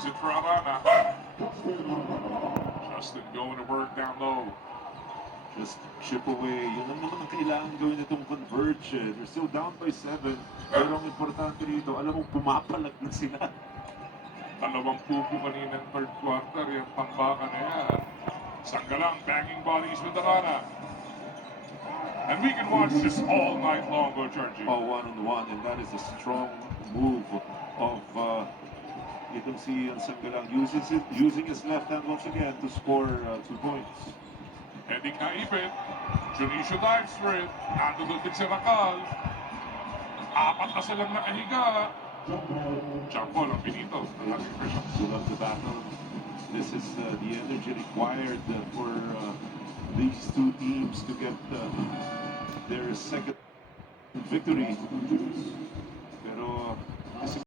Gives it for Arana. Justin going to work down low. Just chip away. Yun lang naman ang kailangan gawin itong converge. They're still down by 7. Pero ang importante rito, alam mo, pumapalag na sila. Dalawang pupo kanina ng third quarter. Yung pambaka na yan. Sanggalang banging bodies with Arana. And we can watch this all night long, go Georgie. Oh, 1-on-1, and that is a strong move of you can see Sanggalang using his left hand once again to score 2 points. Heading naipit. Junicio dives for it. Nandun din si Rakal. Apat na silang nakahiga. Jump ball ang Benito. To love the battle. This is the energy required for these two teams to get their second victory.